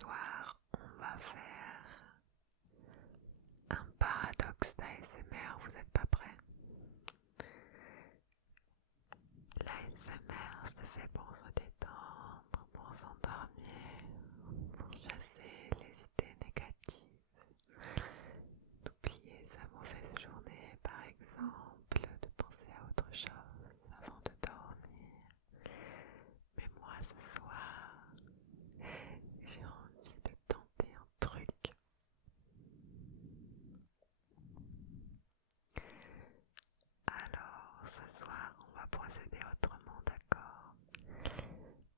soir, on va faire un paradoxe d'ASMR. Vous n'êtes pas prêts? L'ASMR, c'est fait pour se détendre, pour s'endormir, pour chasser les idées négatives, d'oublier sa mauvaise journée par exemple, de penser à autre chose avant de dormir. Mais moi ce soir, j'ai envie de tenter un truc. Alors ce soir, on va procéder autrement, d'accord?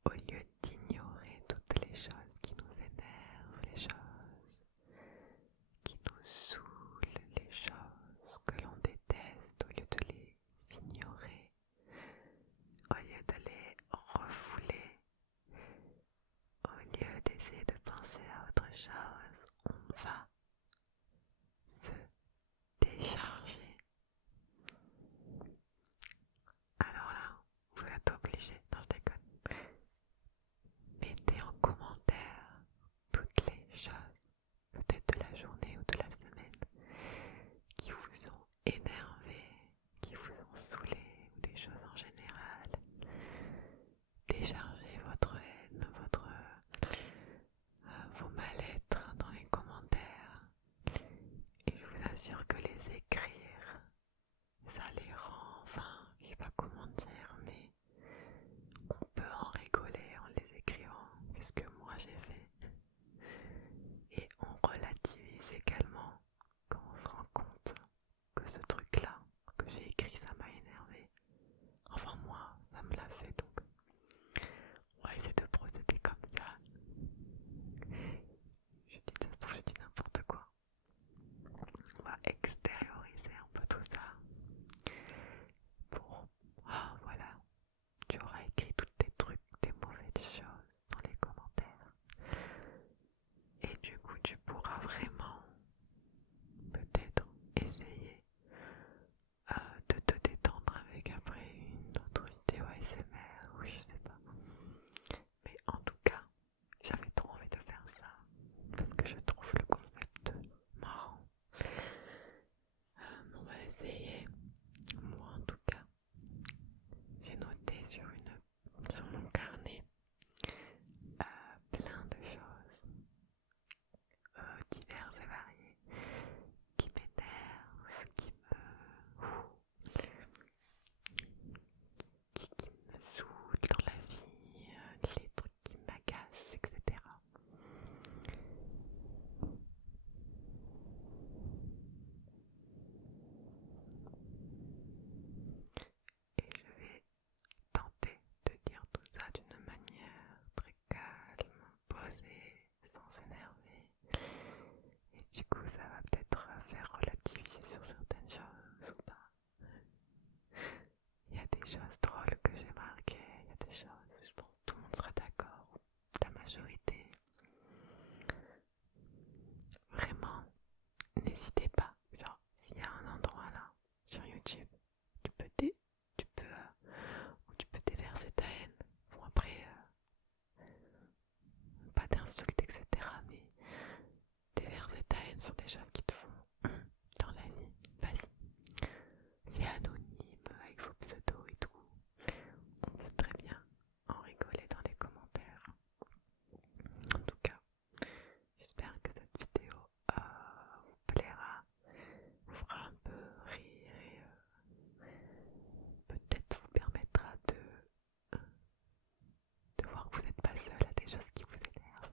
Au lieu d'ignorer toutes les choses qui nous énervent, les choses qui nous saoulent, les choses que l'on déteste, au lieu de les ignorer, au lieu de les refouler, au lieu d'essayer de penser à autre chose, on va se décharger. Alors là, vous êtes obligés, non je déconne, mettez en commentaire toutes les choses, peut-être de la journée ou de la semaine, qui vous ont énervé, qui vous ont saoulé, ou des choses en général. Déchargez votre haine, vos mal-être dans les commentaires. Et je vous assure que les écrire, ça les rend, enfin, je sais pas comment dire, mais on peut en rigoler en les écrivant. C'est ce que moi j'ai fait. Et on relativise également quand on se rend compte que ce truc-là que j'ai écrit, ça m'a énervé. Enfin moi, ça me l'a fait, donc on va essayer de procéder comme ça. Ça se trouve, je dis n'importe quoi. On va extérioriser un peu tout ça. Pour, voilà, tu auras écrit tous tes trucs, tes mauvaises choses dans les commentaires. Et du coup, tu pourras vraiment peut-être essayer de te détendre avec après une autre vidéo ASMR ou je sais pas. Mais en tout cas, j'avais trop envie de faire ça parce que je trouve le concept marrant. On va essayer. Moi en tout cas, j'ai noté sur mon carnet plein de choses diverses et variées qui m'énervent, qui me saoulent dans la vie, les trucs qui m'agacent, etc. Et je vais tenter de dire tout ça d'une manière très calme, posée, sans s'énerver. Et du coup, ça va peut-être faire relativiser sur certaines choses ou pas. Il y a des choses drôles que j'ai marquées, il y a des choses, je pense que tout le monde sera d'accord, la majorité. Vraiment, n'hésitez pas. Genre, s'il y a un endroit là, sur YouTube, où tu peux déverser ta haine. Bon après, pas d'insultes, etc. Mais déverser ta haine sur des choses qui te font dans la vie. Vas-y. C'est anonyme, avec vos pseudos et tout. On peut très bien en rigoler dans les commentaires. En tout cas, j'espère que cette vidéo vous plaira, vous fera un peu rire et peut-être vous permettra de voir que vous n'êtes pas seul à des choses qui vous énervent.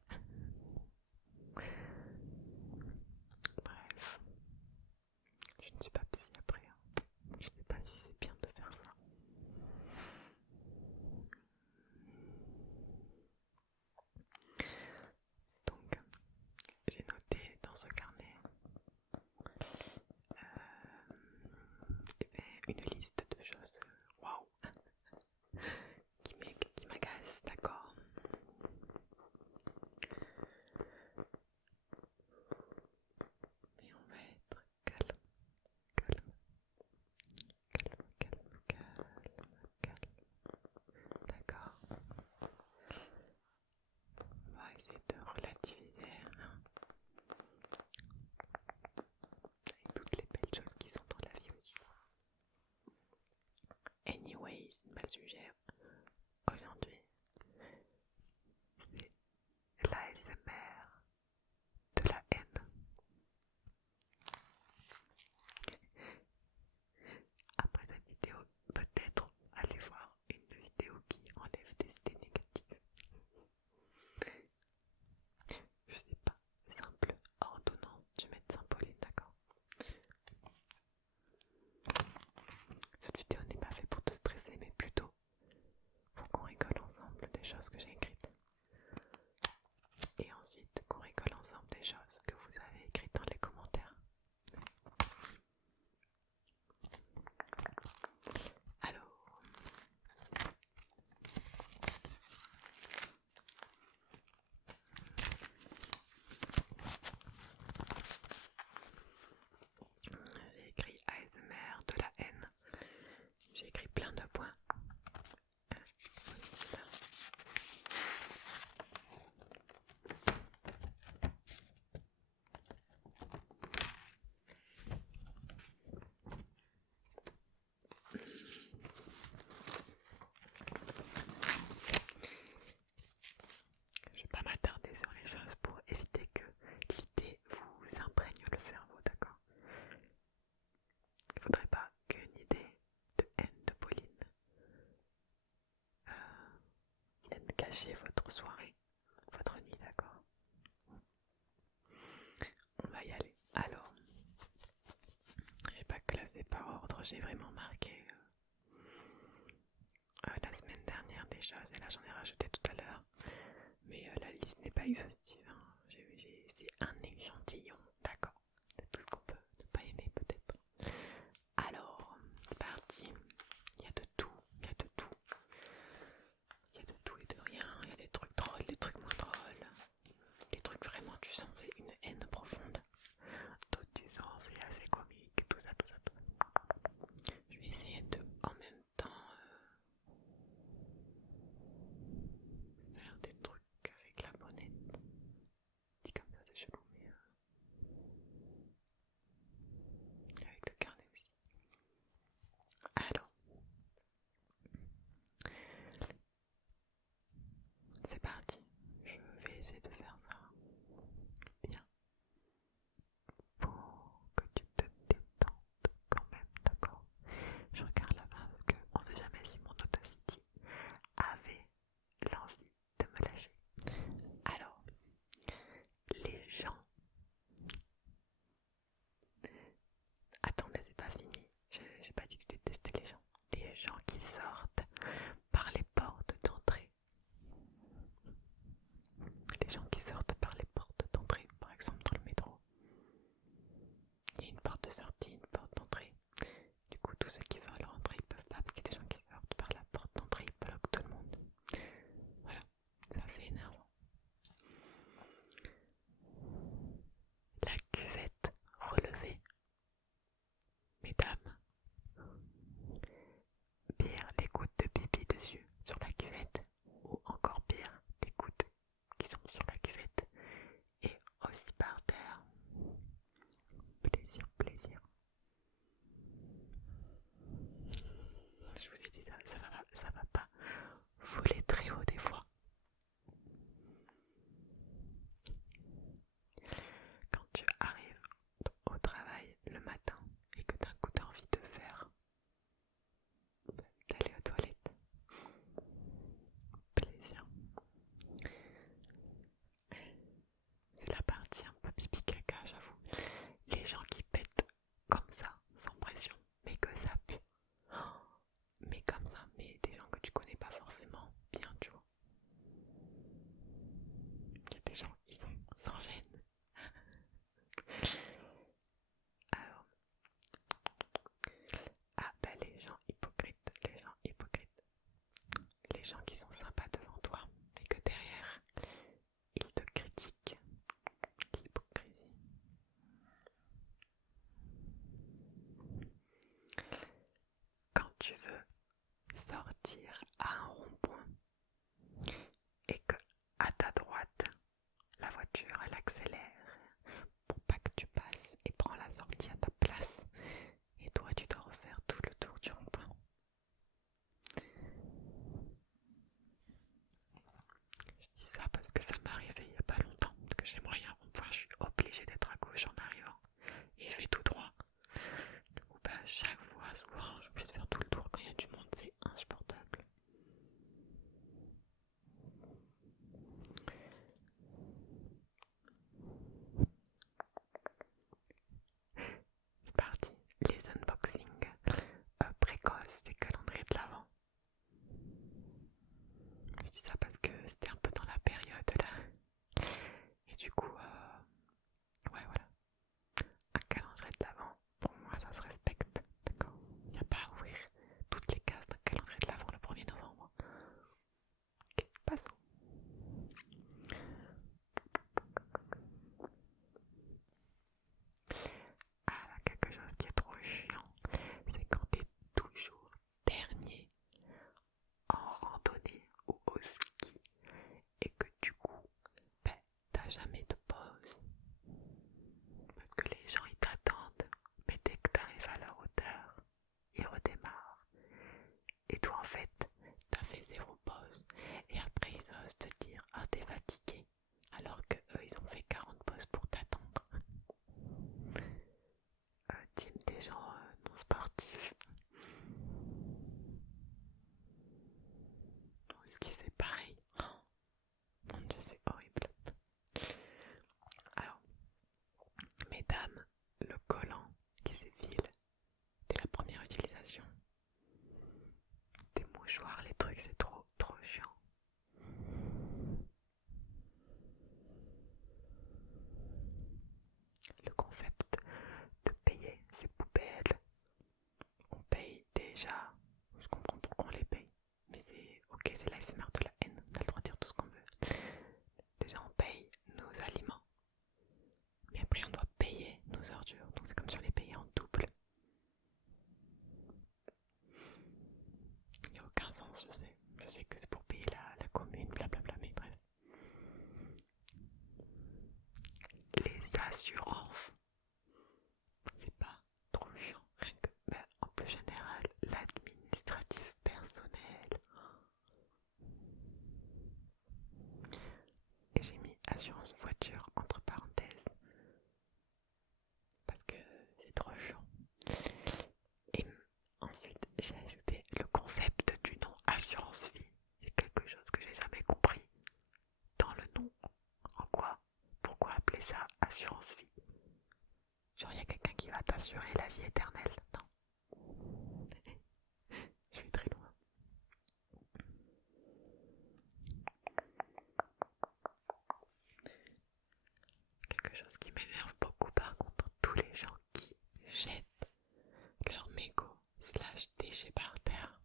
Bref, choses que j'ai écrites. Et ensuite qu'on rigole ensemble des choses que vous avez écrites dans les commentaires. Alors, j'ai écrit ASMR, de la haine. J'ai écrit plein de points. Je vais pas m'attarder sur les choses pour éviter que l'idée vous imprègne le cerveau, d'accord? Il faudrait pas qu'une idée de haine de Pauline vienne cacher votre soirée, votre nuit, d'accord? On va y aller. Alors, j'ai pas classé par ordre, j'ai vraiment marqué la semaine dernière des choses et là j'en ai rajouté tout à l'heure. Mais la liste n'est pas exhaustive, hein. C'est un échantillon, d'accord? C'est tout ce qu'on peut ne pas aimer peut-être. Alors, c'est parti. Il y a de tout, il y a de tout. Il y a de tout et de rien. Il y a des trucs drôles, des trucs moins drôles. Des trucs vraiment tu sens c'est une haine profonde. D'autres tu sens c'est assez comique, tout ça, tout ça, tout ça. Je vais essayer de en même temps faire des trucs avec la bonnette. coup, ouais, voilà. Un calendrier de l'Avent, pour moi, ça se respecte. D'accord? Il n'y a pas à ouvrir toutes les cases d'un calendrier de l'Avent le 1er novembre. Ok, passons. Ah là, quelque chose qui est trop chiant, c'est quand t'es toujours dernier en randonnée ou au ski et que du coup, ben, t'as jamais de pause. Parce que les gens ils t'attendent, mais dès que t'arrives à leur hauteur, ils redémarrent. Et toi en fait, t'as fait 0 pause. Et après ils osent te dire, ah t'es fatigué. Alors que eux ils ont fait 40 pauses pour t'attendre. Team des gens non sportifs. Au ski c'est pareil. Oh, mon dieu c'est horrible. Alors, mesdames, le collant qui s'effile dès la première utilisation. Des mouchoirs, les trucs, c'est trop chiant. Le concept de payer ces poubelles, on paye déjà, je comprends pourquoi on les paye, mais c'est ok, c'est l'ASMR de la haine, on a le droit de dire tout ce qu'on veut. Déjà on paye nos aliments, mais après on doit payer nos ordures, donc c'est comme si on les payait en double. Il n'y a aucun sens, je sais que c'est pour payer la commune, blablabla, mais bref. Les assurances, c'est pas trop chiant, rien que, mais en plus général, l'administratif personnel. Et j'ai mis assurance voiture entre parenthèses, parce que c'est trop chiant. Et ensuite, j'ai ajouté le concept du nom assurance vie. C'est quelque chose que j'ai jamais compris dans le nom. En quoi? Pourquoi appeler ça assurance vie? Genre, il y a quelqu'un qui va t'assurer la vie éternelle? Non. Je suis très loin. Quelque chose qui m'énerve beaucoup par contre, tous les gens qui jettent leurs mégots slash déchets par terre.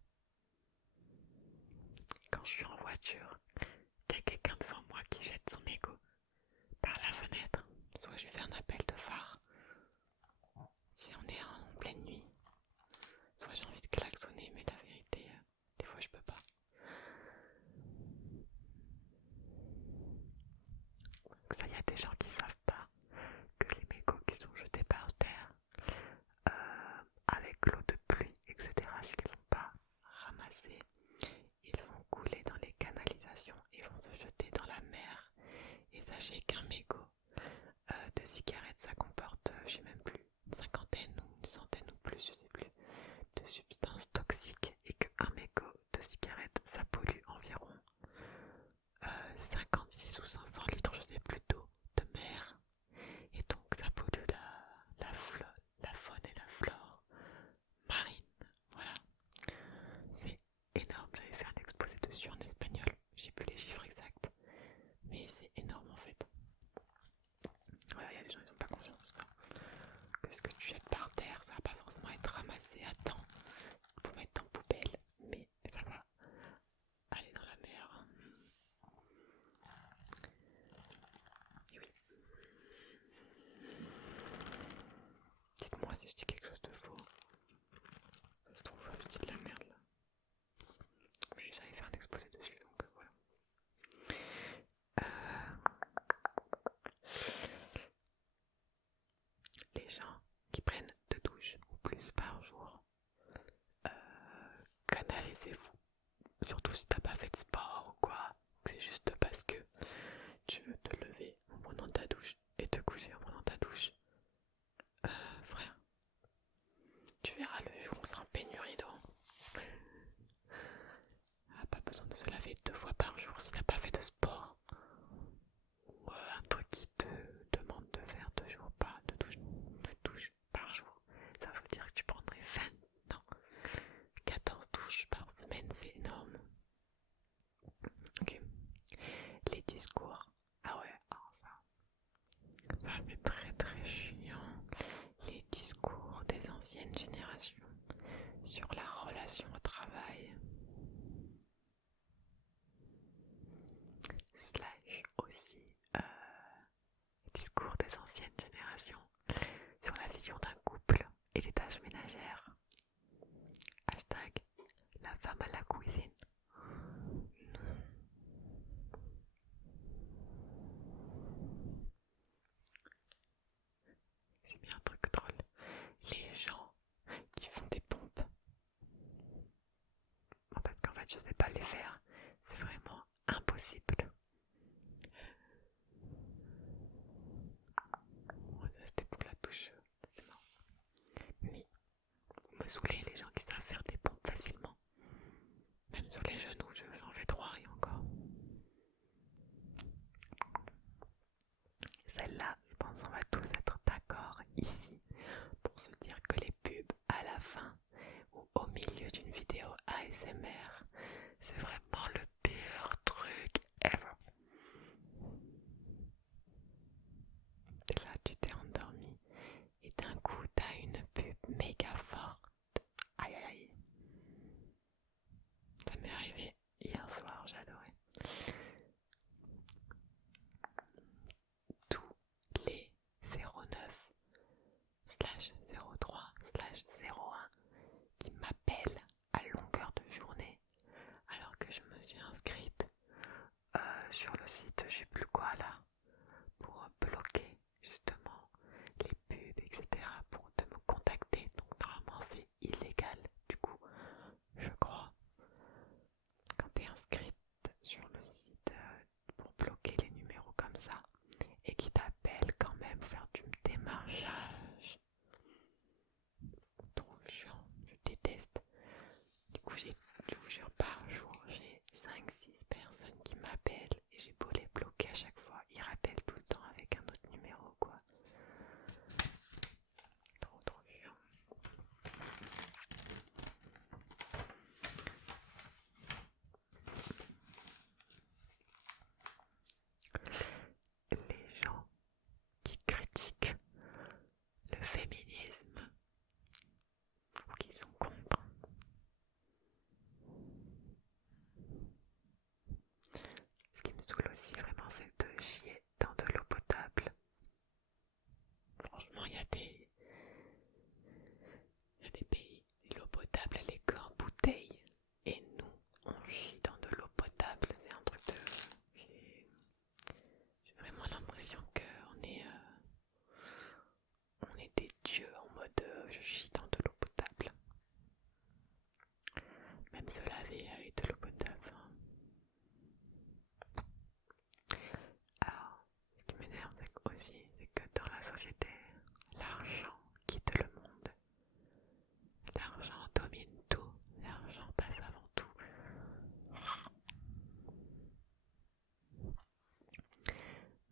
Quand je suis en voiture, il y a quelqu'un devant moi qui jette son mégot par la fenêtre. Soit je lui fais un appel de phare si on est en pleine nuit, soit j'ai envie de klaxonner, mais la vérité, des fois je peux pas. Donc ça, il y a des gens qui savent pas que les mégots qui sont jetés par terre, avec l'eau de pluie, etc., s'ils ne sont pas ramassés, ils vont couler dans les canalisations et vont se jeter dans la mer. Et sachez qu'un mégot de cigarettes, ça comporte, je sais même plus, une cinquantaine ou une centaine ou plus, je sais plus, de substances toxiques, et qu'un mégot de cigarette, ça pollue environ 56 ou 500 litres, je sais plus, d'eau de mer. Et donc ça pollue la faune et la flore marine. Voilà. C'est énorme. J'avais fait un exposé dessus en espagnol. J'ai plus les chiffres exacts. Mais c'est énorme en fait. Voilà, il y a des gens qui n'ont pas conscience de ça. Que ce que tu jettes par terre, ça va pas forcément être ramassé à temps pour mettre en poubelle. Mais ça va aller dans la mer. Et oui. Dites-moi si je dis quelque chose de faux. Ça se trouve, je dis de la merde là. Mais j'avais fait un exposé dessus, donc voilà. Les gens qui prennent 2 douches ou plus par jour, canalisez-vous. Surtout si t'as pas fait de sport ou quoi. C'est juste parce que tu veux te lever en prenant ta douche et te coucher en prenant ta douche. Frère, tu verras le jour où on sera en pénurie d'eau. Pas besoin de se laver 2 fois par jour si t'as pas fait de sport. Ou un truc qui te demande de faire 2 jours pas de douche par jour. Ça veut dire que tu prendrais 20, non, 14 douches par semaine, c'est énorme. Ok. Les discours. Ah ouais, alors ça. Ça c'est très très chiant. Les discours des anciennes générations sur la relation au travail. Slash aussi discours des anciennes générations sur la vision d'un couple et des tâches ménagères. Hashtag la femme à la cuisine. J'ai mis un truc drôle. Les gens qui font des pompes. Parce qu'en fait je sais pas les faire. C'est vraiment impossible. Ça c'était pour la douche. Mais me saouler les gens qui savent faire des pompes facilement. Même sur les genoux, j'en fais 3 et encore. Celle-là, je pense qu'on va tous être d'accord ici pour se dire que les pubs à la fin ou au milieu d'une vidéo ASMR, c'est vraiment le pire truc ever. Et là, tu t'es endormi et d'un coup, t'as une pub méga forte. Aïe aïe aïe. Ça m'est arrivé hier soir, j'ai adoré. Tous les 09/03/01 qui m'appellent à longueur de journée alors que je me suis inscrite sur le site, je sais plus quoi là, pour bloquer justement les pubs, etc. pour te me contacter. Donc normalement c'est illégal du coup, je crois. Quand tu es inscrite sur le site pour bloquer les numéros comme ça et qui t'appellent quand même faire du démarchage. Trop chiant, je déteste. Du coup, je vous jure, par jour, j'ai 5-6 personnes qui m'appellent et j'ai beau les bloquer à chaque fois. Ils rappellent tout le temps avec un autre numéro, quoi. Trop chiant. Les gens qui critiquent le féminisme ou qui sont contre. Ce qui me saoule aussi vraiment, c'est de chier dans de l'eau potable. Franchement, il y a des pays, l'eau potable elle est qu'en bouteille. Et nous, on chie dans de l'eau potable. C'est un truc de... J'ai vraiment l'impression qu'on est, on est des dieux en mode je chie dans de l'eau potable. Même se laver avec de l'eau potable. Alors, ce qui m'énerve aussi, c'est que dans la société, l'argent quitte le monde. L'argent domine tout. L'argent passe avant tout.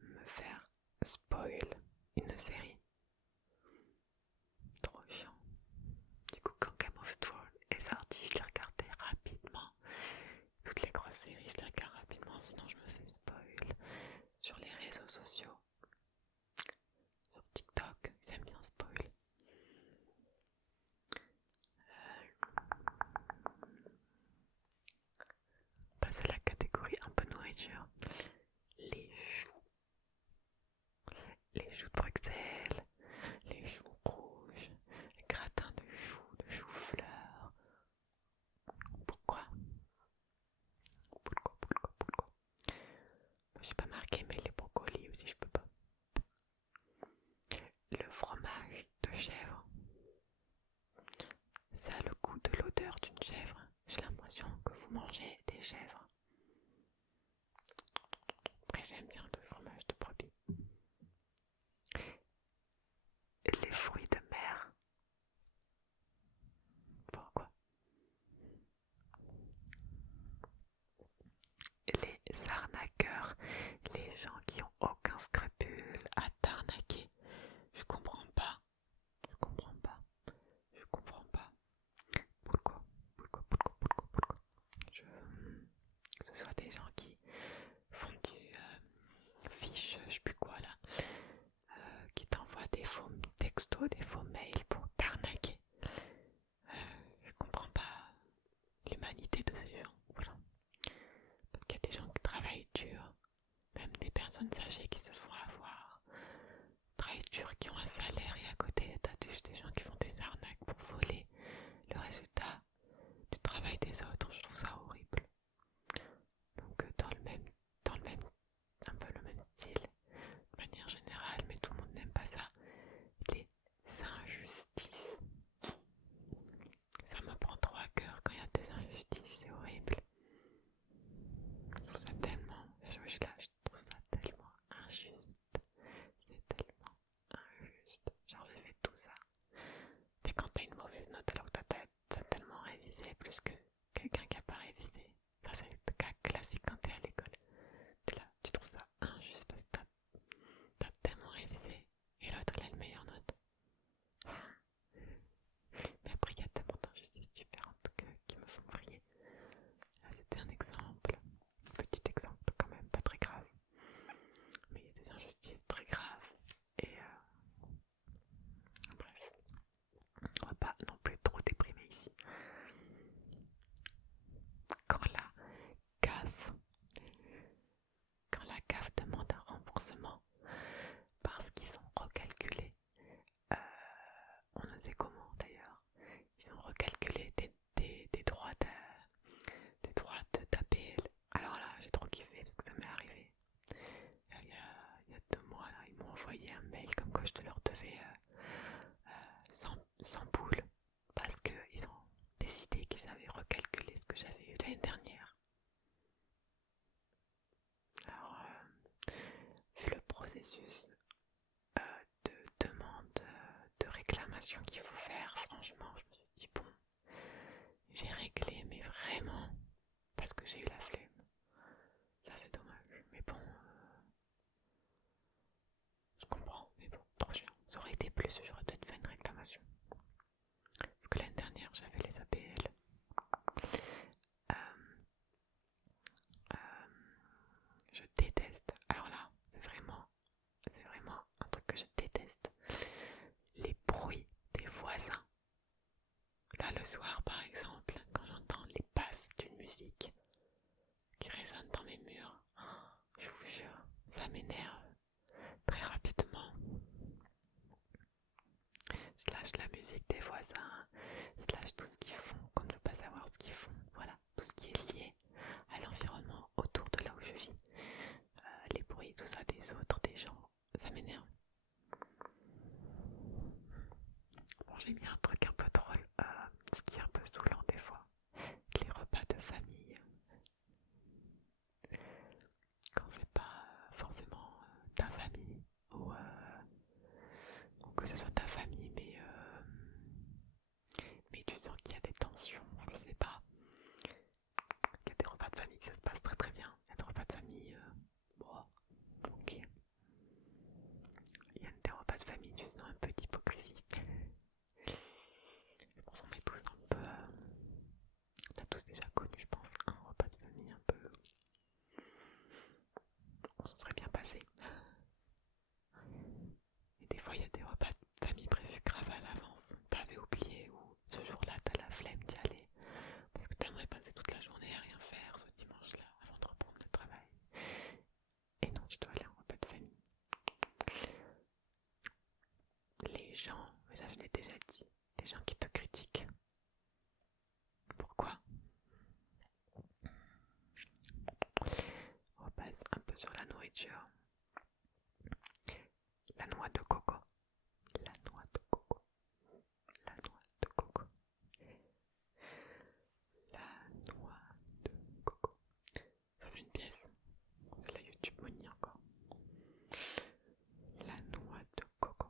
Me faire spoil une série. Trop chiant. Du coup, quand Game of Thrones est sorti, je l'ai regardé rapidement. Toutes les grosses séries, je les regarde rapidement, sinon je me fais spoil. Sur les réseaux sociaux, sur TikTok, ils aiment bien spoil. Passe à la catégorie un peu nourriture. Les choux. Les choux de Bruxelles, les choux rouges, les gratins de choux-fleurs. Pourquoi? Pourquoi? Moi, j'ai pas marqué, mais les brocolis aussi, je peux pas. Le fromage de chèvre. Ça a le goût de l'odeur d'une chèvre. J'ai l'impression que vous mangez des chèvres. Après, j'aime bien le fromage de brebis. Les fruits de mer. Pourquoi? Les arnaqueurs, les gens qui ont aucun scrupule à t'arnaquer. Je comprends pas. Pourquoi? Que ce soit des gens qui font photos, des faux mails pour t'arnaquer. Je comprends pas l'humanité de ces gens. Voilà. Parce qu'il y a des gens qui travaillent dur, même des personnes âgées qui se font avoir, travaillent dur, qui ont un salaire et à côté t'as des gens qui font des arnaques pour voler le résultat du travail des autres. Je trouve ça horrible. Donc dans le même, un peu le même style, de manière générale, mais tout le monde n'aime pas ça, les injustices. Ça me prend trop à cœur quand il y a des injustices, c'est horrible. Je trouve ça tellement, je suis là, je trouve ça tellement injuste. C'est tellement injuste. Genre j'ai fait tout ça. Et quand t'as une mauvaise note alors que t'as tellement révisé plus que quelqu'un qui a pas révisé. Ça c'est le cas classique quand t'es à l'école. T'es là, tu trouves ça injuste parce que t'as tellement révisé et l'autre il a une meilleure note. Mais après il y a tellement d'injustices différentes qui me font vriller. Là c'était un exemple, petit exemple quand même, pas très grave. Mais il y a des injustices très graves et bref, on va pas non plus trop déprimer ici. Quand la CAF, quand la CAF demande un remboursement parce qu'ils ont recalculé, on ne sait comment d'ailleurs, ils ont recalculé des droits d'APL. Alors là, j'ai trop kiffé parce que ça m'est arrivé. Il y a 2 mois, là, ils m'ont envoyé un mail comme quoi je te leur devais 100 boules parce qu'ils ont décidé qu'ils avaient recalculé ce que j'avais eu l'année dernière. Alors, vu le processus de demande, de réclamation qu'il faut faire, franchement, je me suis dit, bon, j'ai réglé, mais vraiment, parce que j'ai eu la flemme. Ça, c'est dommage, mais bon, je comprends, mais bon, trop chiant. Ça aurait été plus, j'aurais peut-être fait une réclamation. Parce que l'année dernière, j'avais les APL. Euh, je déteste. Alors là, c'est vraiment un truc que je déteste. Les bruits des voisins. Là, le soir, par exemple, quand j'entends les basses d'une musique qui résonne dans mes murs, je vous jure, ça m'énerve très rapidement. Slash la musique des voisins, slash tout ce qu'ils font, qu'on ne veut pas savoir ce qu'ils font, voilà, tout ce qui est lié à l'environnement autour de là où je vis, les bruits, tout ça des autres, des gens, ça m'énerve. Bon, j'ai mis un truc un peu drôle, ce qui est un peu saoulant des fois, les repas de famille. Quand c'est pas forcément ta famille ou que ce soit ta famille mais tu sens qu'il y a des tensions, je sais pas. Il y a des repas de famille, ça se passe très très bien. Il y a des repas de famille, bon, ok. Il y a des repas de famille, tu sens un peu d'hypocrisie. Je pense qu'on est tous un peu... on a tous déjà connu, je pense, un repas de famille un peu... on s'en serait bien passé. Et des fois, il y a des repas de famille prévus grave à l'avance. T'avais oublié ou ce jour-là, t'as la flemme d'y aller. Parce que t'aimerais passer toute la journée à rien faire ce dimanche-là avant de reprendre le travail. Et non, tu dois aller en repas de famille. Les gens, ça je l'ai déjà dit, les gens qui te critiquent. Pourquoi? On repasse un peu sur la nourriture. La noix de coco. La noix de coco. La noix de coco. La noix de coco. Ça c'est une pièce. C'est la YouTube Money encore. La noix de coco.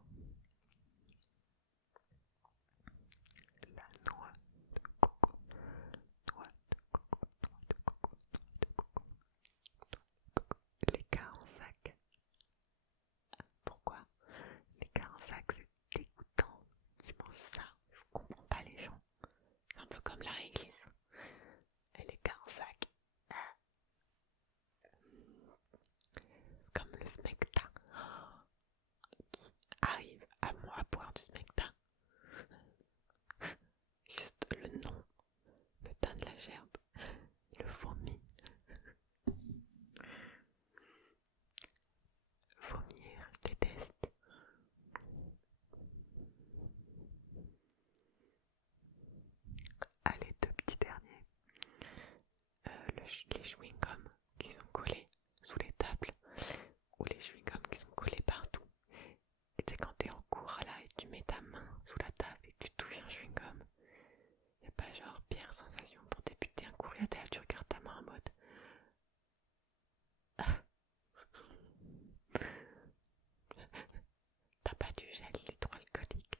pas du gel hydroalcoolique.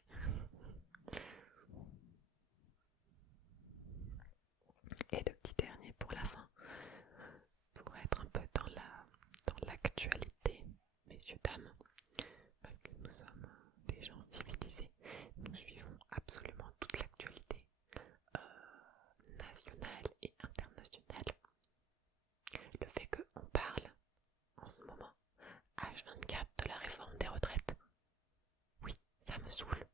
Et le petit dernier pour la fin, pour être un peu dans l'actualité, messieurs, dames, parce que nous sommes des gens civilisés, nous suivons absolument toute l'actualité nationale et internationale. Le fait qu'on parle en ce moment, H24, de la réforme des retraites, oui, ça me saoule.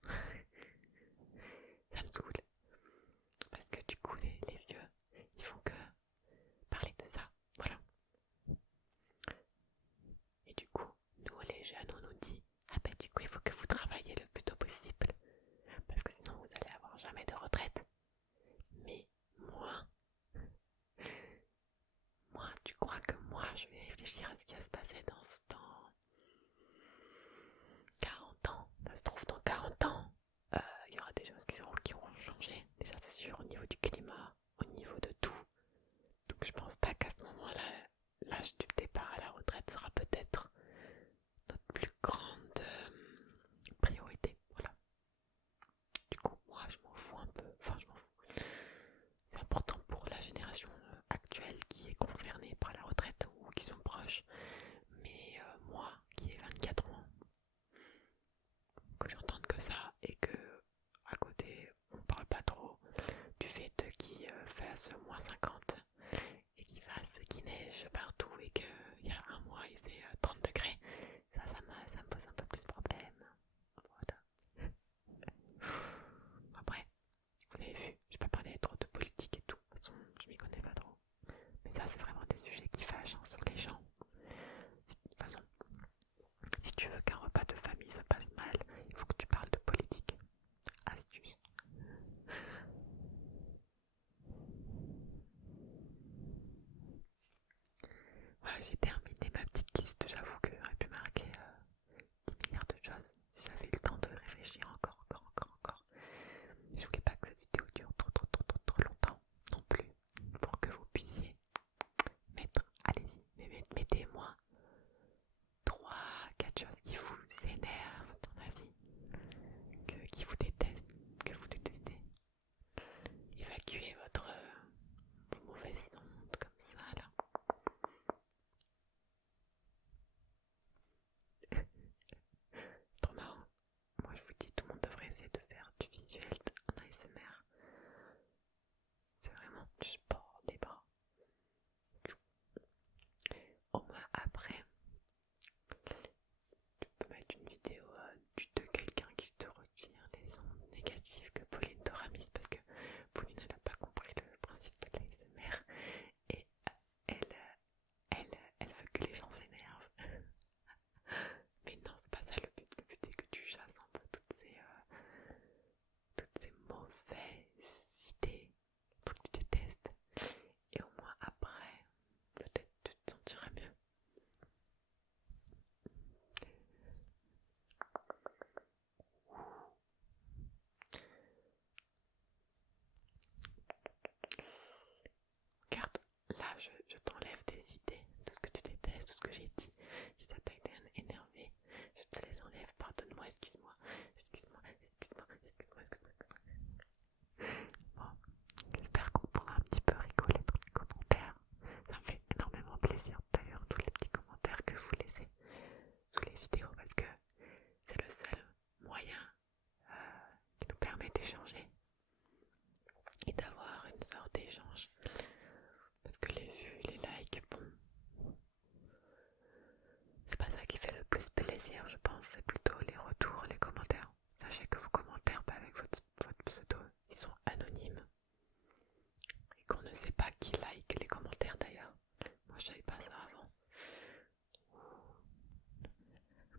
Ça me saoule. Parce que du coup, les vieux, ils font que parler de ça. Voilà. Et du coup, nous les jeunes, on nous dit, ah ben du coup, il faut que vous travaillez le plus tôt possible. Parce que sinon, vous allez avoir jamais de retraite. Mais moi, tu crois que moi, je vais réfléchir à ce qui va se passer dans 40 ans. Ça se trouve, dans 40 ans, il y aura des choses qui auront changé. Déjà, c'est sûr, au niveau du climat, au niveau de tout. Donc, je pense pas qu'à ce moment-là, l'âge du départ à la retraite sera peut-être notre plus grande priorité. Voilà. Du coup, moi, je m'en fous un peu. Enfin, je m'en fous. C'est important pour la génération actuelle qui est concernée par la retraite ou qui sont proches. Mais moi, qui ai 24 ans, que j'entende que ça et que à côté on parle pas trop du fait qu'il fasse moins 50 et qu'il neige partout et qu'il y a un mois il faisait 30 degrés, ça me pose un peu plus de problème. Voilà. Après, vous avez vu, je vais pas parler trop de politique et tout, de toute façon je m'y connais pas trop. Mais ça c'est vraiment des sujets qui fâchent sur les gens. De toute façon, si tu veux qu'un repas de famille se passe mal, il faut que tu parles de politique. Astuce. Voilà, j'ai terminé ma petite liste. J'avoue que j'aurais pu marquer 10 milliards de choses si j'avais eu le temps de réfléchir encore. Mais je voulais pas que cette vidéo dure trop longtemps non plus. Pour que vous puissiez mettre, allez-y, mais mettez-moi 3-4 choses qui vous énervent dans la vie, qui vous détestent, que vous détestez. Évacuez vos mauvaises ondes comme ça là. Trop marrant. Moi je vous dis, tout le monde devrait essayer de faire du visuel en ASMR. C'est vraiment du sport des bras. Au moins après, tu peux mettre une vidéo de quelqu'un qui te retire les ondes négatives que Pauline t'aura mises parce que Pauline n'a pas compris le principe de l'ASMR et elle, elle veut que les gens s'énervent. Mais non, c'est pas ça le but. Le but c'est que tu chasses un peu toutes ces mauvaises idées, tout que tu détestes. Et au moins après, peut-être tu te sentiras mieux. Regarde, là je t'enlève des idées, tout ce que tu détestes, tout ce que j'ai dit. Si ça t'a été énervé, je te les enlève. Pardonne-moi, excuse-moi. Bon, j'espère qu'on pourra un petit peu rigoler dans les commentaires. Ça me fait énormément plaisir d'ailleurs tous les petits commentaires que vous laissez sous les vidéos parce que c'est le seul moyen qui nous permet d'échanger et d'avoir une sorte d'échange. Parce que les vues, les likes, bon, c'est pas ça qui fait le plus plaisir, je pense, c'est plutôt les retours, les commentaires. Sachez que vos commentaires avec votre pseudo, ils sont anonymes et qu'on ne sait pas qui like les commentaires d'ailleurs. Moi je savais pas ça avant.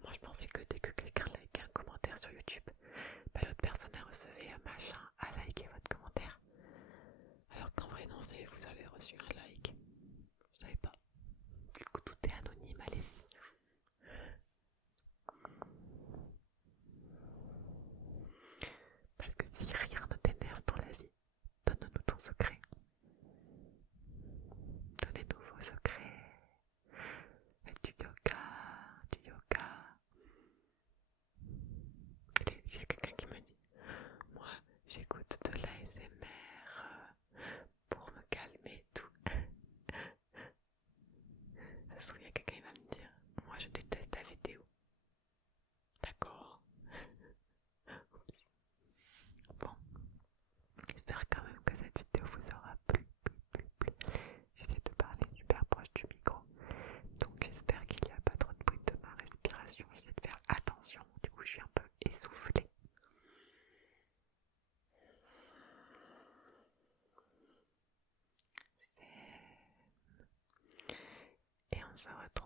Moi je pensais que dès que quelqu'un likait un commentaire sur YouTube, l'autre personne a recevait un machin à liker votre commentaire. Alors qu'en vrai non, c'est vous avez reçu un like. Je savais pas. Du coup tout est anonyme, allez-y. Parce que si rien ne t'énerve dans la vie, donne-nous ton secret. Donnez-nous vos secrets. Faites du yoga. on se retrouve